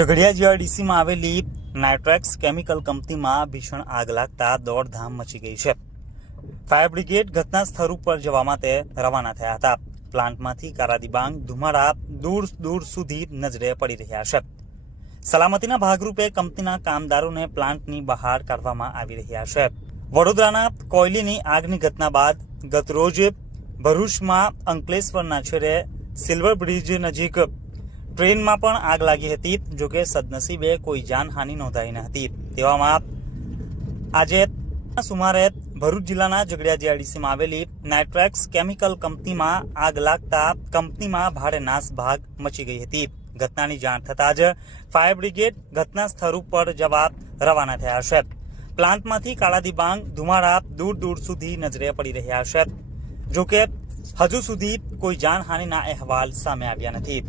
ઝઘડિયા જીઆઈડીસીમાં આવેલી Nitrex chemical કંપનીમાં ભીષણ આગ લાગતા દોડધામ મચી ગઈ છે। ફાયર બ્રિગેડ ઘટના સ્થળ ઉપર જવા માટે રવાના થયા હતા। પ્લાન્ટમાંથી કારાદીબાંગ ધુમાડા દૂર દૂર સુધી નજરે પડી રહ્યા છે। સલામતીના ભાગરૂપે કંપનીના કામદારોને પ્લાન્ટની બહાર કાઢવામાં આવી રહ્યા છે। વડોદરાના કોયલીની આગની ઘટના બાદ ગતરોજ ભરૂચમાં અંકલેશ્વરના છેડે સિલ્વર બ્રિજ નજીક ટ્રેનમાં પણ આગ લાગી હતી। જોકે સદનસીબે કોઈ જાનહાનિ નોંધાઈ ન હતી। તેવામાં આજે સુમારે ભરૂચ જિલ્લાના ઝઘડિયા જીઆઈડીસીમાં આવેલી નાઇટ્રેક્સ કેમિકલ કંપનીમાં આગ લાગતા કંપનીમાં ભારે નાસભાગ મચી ગઈ હતી। ઘટનાની જાણ થતાં જ ફાયર બ્રિગેડ ઘટના સ્થળ ઉપર જવા રવાના થયા છે। પ્લાન્ટમાંથી કાળાદીબાંગ ધુમાડા દૂર દૂર સુધી નજરે પડી રહ્યા છે। જોકે હજુ સુધી કોઈ જાનહાનિના અહેવાલ સામે આવ્યા નથી।